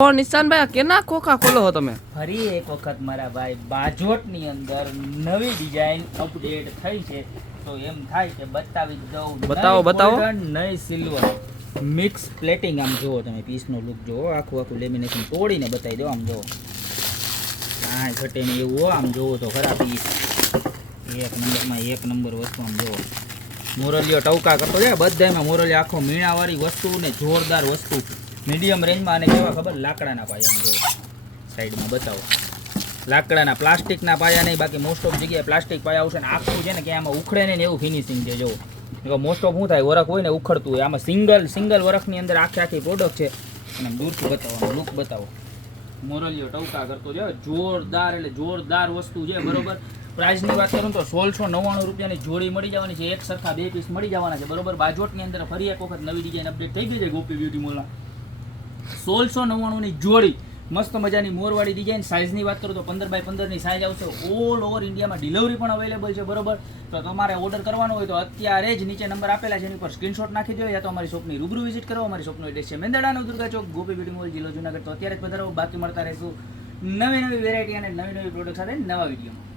નિશાનભાઈ આ કેના ખોખા ખોલો છો તમે? ફરી એક વખત મારા ભાઈ બાજોટની અંદર નવી ડિઝાઇન અપડેટ થઈ છે, તો એમ થાય કે બતાવી દઉં. બતાવો. નઈ સિલ્વર મિક્સ પ્લેટિંગ. આમ જુઓ તમે, પીસનો લુક જુઓ, આખું લેમિનેશન તોડીને બતાવી દો. આમ જુઓ, કાંઈ ઘટે નહીં એવું. આમ જુઓ તો ખરા પીસ એક નંબર વસ્તુ. આમ જુઓ, મોરલીઓ ટવકા કરતો જાય બધામાં. મોરલી આખો મીણાવાળી વસ્તુ ને જોરદાર વસ્તુ, મીડિયમ રેન્જમાં. અને કેવા ખબર, લાકડાના પાયા. આમ જુઓ, સાઈડમાં બતાવો, લાકડાના, પ્લાસ્ટિકના પાયા નહીં. બાકી મોસ્ટ ઓફ જગ્યાએ પ્લાસ્ટિક પાયા આવશે ને આખું છે ને કે આમાં ઉખડે નહીં એવું ફિનિશિંગ છે. જો મોસ્ટ ઓફ શું થાય, વરખ હોય ને ઉખડતું હોય. આમાં સિંગલ વરખની અંદર આખી પ્રોડક્ટ છે. અને દૂરથી બતાવવાનું લુક બતાવો. મોરલીઓ ટવકા કરતો છે, જોરદાર એટલે જોરદાર વસ્તુ છે. બરોબર, પ્રાઇસની વાત કરું તો 1699 રૂપિયાની જોડી મળી જવાની છે. એક સરખા 2 પીસ મળી જવાના છે. બરોબર, બાજોટની અંદર ફરી એક વખત નવી ડિઝાઇન અપડેટ થઈ ગઈ છે ગોપી બ્યુટી મોલમાં. 1699ની જોડી, મસ્ત મજાની મોરવાળી ડિઝાઇન. સાઇઝની વાત કરું તો 15x15 ની સાઇઝ આવશે. ઓલ ઓવર ઇન્ડિયામાં ડિલિવરી પણ અવેલેબલ છે. બરોબર, તો તમારે ઓર્ડર કરવાનો હોય તો અત્યારે જ નીચે નંબર આપેલા છે, એની પર સ્ક્રીનશોટ નાખી દો, યા તો અમારી શોપની રૂબરૂ વિઝિટ કરો. અમારી શોપનો એડ્રેસ છે મેંદરડા નવદુર્ગા ચોક, ગોપી બ્યુટી મોલ, જિલ્લો જુનાગઢ. તો અત્યારે જ પધારો. બાકી મળતા રહેશું નવી વેરાયટી અને નવી પ્રોડક્ટ સાથે નવા વિડીયોમાં.